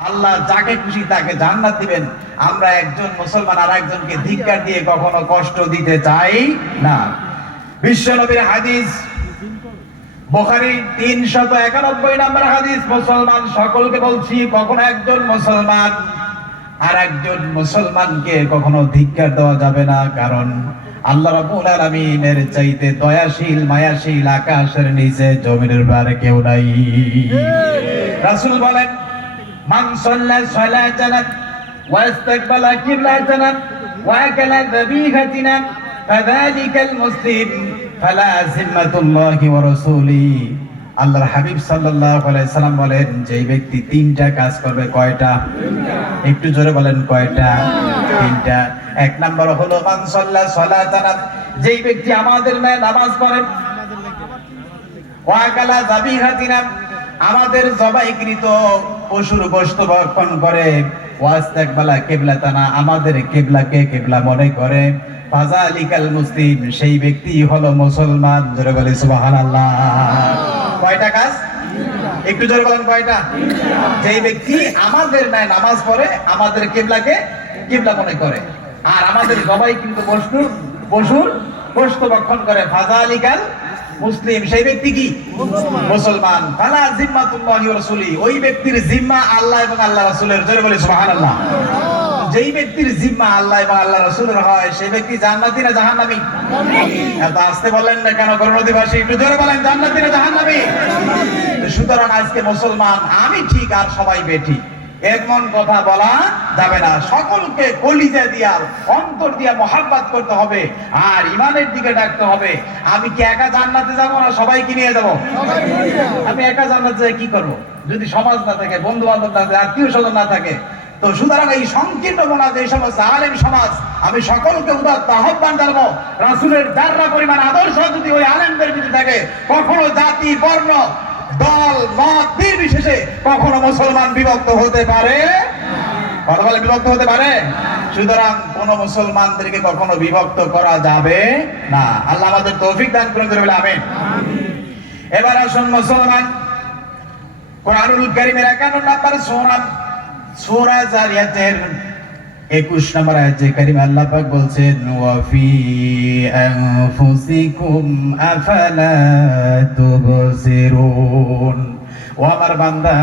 আল্লাহ যাকে খুশি তাকে জান্নাত দিবেন। আমরা একজন মুসলমান আর একজনকে ধিক্কার দিয়ে কখনো কষ্ট দিতে চাই না। বিশ্ব নবীর হাদিস, বুখারী 391 নম্বর হাদিস। মুসলমান সকলকে বলছি, কখনো একজন মুসলমান আর একজন মুসলমানকে কখনো ধিক্কার দেওয়া যাবে না, কারণ আল্লাহ রাব্বুল আলামিনের চাইতে দয়াশীল মায়াশীল আকাশের নিচে জমিনের উপরে কেউ নাই। রাসূল বলেন, মান সাল্লা সালাতানা ওয়া ইস্তাকবালা কিবলাতানা ওয়া আকালা যাবিহাতিনা ফাযালিকাল মুসলিম ফালা জিম্মাতুল্লাহি ওয়া রাসূলিহি। আল্লাহর হাবিব সাল্লাল্লাহু আলাইহি সাল্লাম বলেন, যে ব্যক্তি তিনটা কাজ করবে, কয়টা? একটু জোরে বলেন, কয়টা? তিনটা। এক নাম্বার হলো মান সাল্লা সালাতানা, যেই ব্যক্তি আমাদের ন্যায় নামাজ পড়ে, ওয়া আকালা যাবিহাতিনা, আমাদের জবাইকৃত পশুর গোশত ভক্ষণ করে, ওয়াস্তাকবালা কিবলাতানা, আমাদের কিবলাকে কিবলা মনে করে, ফাযালিকাল মুসলিম, সেই ব্যক্তি হলো মুসলমান। জোরে বলি সুবহানাল্লাহ। কয়টা কাজ? একটু জোরে বলেন, কয়টা? যেই ব্যক্তি আমাদের ন্যায় নামাজ পড়ে, আমাদের কিবলাকে কিবলা মনে করে, আর আমাদের জবাইকৃত পশুর গোশত ভক্ষণ করে, ফাযালিকাল মুসলিম, সেই ব্যক্তি কি? মুসলমান। ফালা জিম্মাতুল্লাহি ওয়া রাসূলিহি, ওই ব্যক্তির জিম্মা আল্লাহ এবং আল্লাহ রাসূলের। জোরে বলি সুবহানাল্লাহ। যেই ব্যক্তির জিম্মা আল্লাহ এবং আল্লাহ রাসূলের হয়, সেই ব্যক্তি জান্নাতি না জাহান্নামী? এত আস্তে বলেন না কেন করণদিবাসী? একটু জোরে বলেন, জান্নাতি না জাহান্নামী? সুতরাং আজকে মুসলমান আমি ঠিক আর সবাই বেঠিক, এমন কথা বলা যাবে না। সকলকে কলিজা দিয়া অন্তর দিয়া মহাব্বত করতে হবে আর ইমানের দিকে ডাকতে হবে। আমি কি একা জান্নাতে যাব না সবাইকে নিয়ে যাব? আমি একা জান্নাতে যাই কি করব যদি সমাজ না থাকে, বন্ধু বান্ধব না থাকে, আত্মীয় স্বজন না থাকে? তো সুতরাং এই সংকীর্ণ মনা যে সমস্ত আলেম সমাজ, আমি সকলকে উদাত্ত আহ্বান জানাবো, রাসূলের যাররা পরিমাণ আদর্শ যদি ওই আলেমদের ভিতরে থাকে, কখনো জাতি বর্ণ দল মত নির্বিশেষে কখনো মুসলমান বিভক্ত হতে পারে কথা বলে, বিভক্ত হতে পারে। সুতরাং কোন মুসলমানদেরকে কখনো বিভক্ত করা যাবে না। আল্লাহ আমাদের তৌফিক দান করুন, বলে আমিন। এবার আসুন মুসলমান, কোরআনুল কারীমের 51 নম্বর সূরা জারিয়াতের 21 নম্বর আয়াতে কারীমে আল্লাহ পাক বলছেন, ওয়া ফি আনফুসিকুম আফালা তুবসিরুন। ও আমার বান্দা,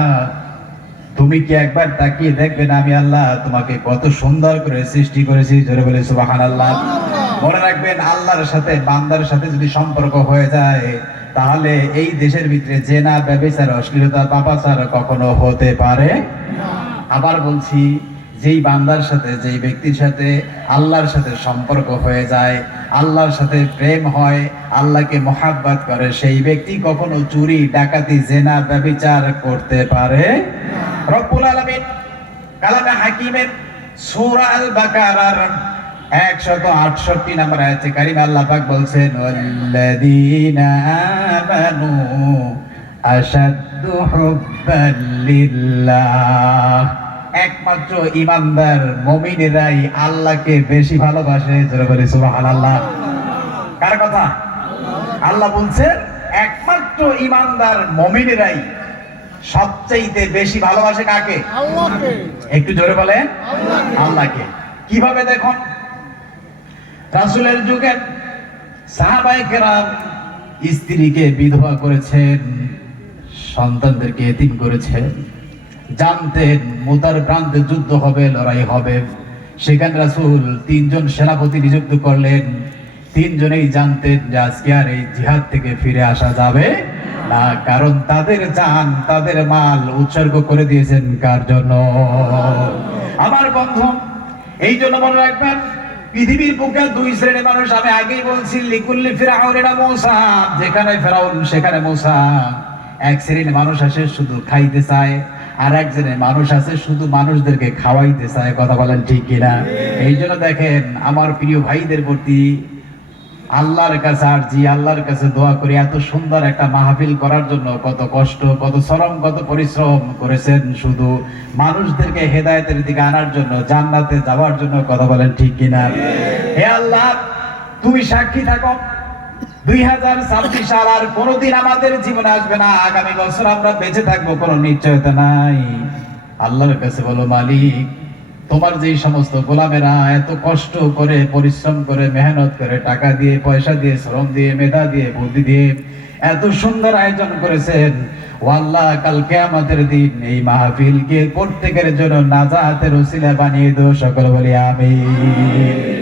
তুমি কি একবার তাকিয়ে দেখবে না আমি আল্লাহ তোমাকে কত সুন্দর করে সৃষ্টি করেছি? জোরে বলে সুবহানাল্লাহ। মনে রাখবেন, আল্লাহর সাথে বান্দার সাথে যদি সম্পর্ক হয়ে যায়, তাহলে এই দেশের ভিতরে জেনা, ব্যভিচার, অশ্লীলতা, পাপাচার কখনো হতে পারে না। আবার বলছি, যেই বান্দার সাথে, যেই ব্যক্তির সাথে আল্লাহর সাথে সম্পর্ক হয়ে যায়, আল্লাহর সাথে প্রেম হয়, আল্লাহকে মহাব্বত করে, সেই ব্যক্তি কখনো চুরি, ডাকাতি, জেনা, ব্যভিচার করতে পারে না। রব্বুল আলামিন কালামে হাকিমের সূরা আল বাকারার 168 নম্বর আয়াতে কারীমে আল্লাহ পাক বলছেন, ওয়াল্লাযীনা আমানু আশাদ্দু হুব্বাল লিল্লাহ, একমাত্র ঈমানদার মুমিনেরাই আল্লাহকে বেশি ভালোবাসে। জোরে বলি সুবহানাল্লাহ। কার কথা? আল্লাহ বলছেন, একমাত্র ঈমানদার মুমিনেরাই সবচেয়ে বেশি ভালোবাসে কাকে? আল্লাহকে। একটু জোরে বলেন, আল্লাহকে। কিভাবে? দেখুন, রাসূলের যুগে সাহাবায়ে কেরাম স্ত্রীকে বিধবা করেছেন, সন্তানদেরকে এতিম করেছেন, জানতেন মুতার প্রান্তে যুদ্ধ হবে, লড়াই হবে। সেখানে রাসূল 3 জন সেনাপতি নিযুক্ত করলেন। 3 জনেই জানতেন যে আজকে আর এই জিহাদ থেকে ফিরে আসা যাবে না, কারণ তাদের জান, তাদের মাল উৎসর্গ করে দিয়েছেন কার জন্য? আমার বন্ধু, এই জন্য মনে রাখবেন, পৃথিবীর বুকে 2 শ্রেণীর মানুষ। আমি আগেই বলছি, লিকুল্লি ফিরআউনা মূসা, যেখানে ফেরাউন সেখানে মূসা। এক শ্রেণীর মানুষ আছে শুধু খাইতে চায়, আর এক শ্রেণীর মানুষ আছে শুধু মানুষদেরকে খাওয়াইতে চায়। কথা বলেন ঠিক কিনা? এই জন্য দেখেন, আমার প্রিয় ভাইদের প্রতি আল্লাহর কাছে আরজি, আল্লাহর কাছে দোয়া করি, এত সুন্দর একটা মাহফিল করার জন্য কত কষ্ট, কত শ্রম, কত পরিশ্রম করেছেন শুধু মানুষদেরকে হেদায়েতের দিকে আনার জন্য, জান্নাতে যাওয়ার জন্য। কথা বলেন ঠিক কিনা? হে আল্লাহ, তুমি সাক্ষী থাকো, 2026 সাল আর কোনোদিন আমাদের জীবনে আসবে না। আগামী বছর আমরা বেঁচে থাকবো, কোনো নিশ্চয়তা নাই। আল্লাহর কাছে বলো, মালিক তোমার যেই সমস্ত গোলামেরা এত কষ্ট করে, পরিশ্রম করে, মেহনত করে, টাকা দিয়ে, পয়সা দিয়ে, শ্রম দিয়ে, মেধা দিয়ে, বুদ্ধি দিয়ে এত সুন্দর আয়োজন করেছেন, ও আল্লাহ কাল কিয়ামতের দিন এই মাহফিলকে প্রত্যেকের জন্য নাজাতের ওসিলা বানিয়ে দাও। সকলে বলি আমিন।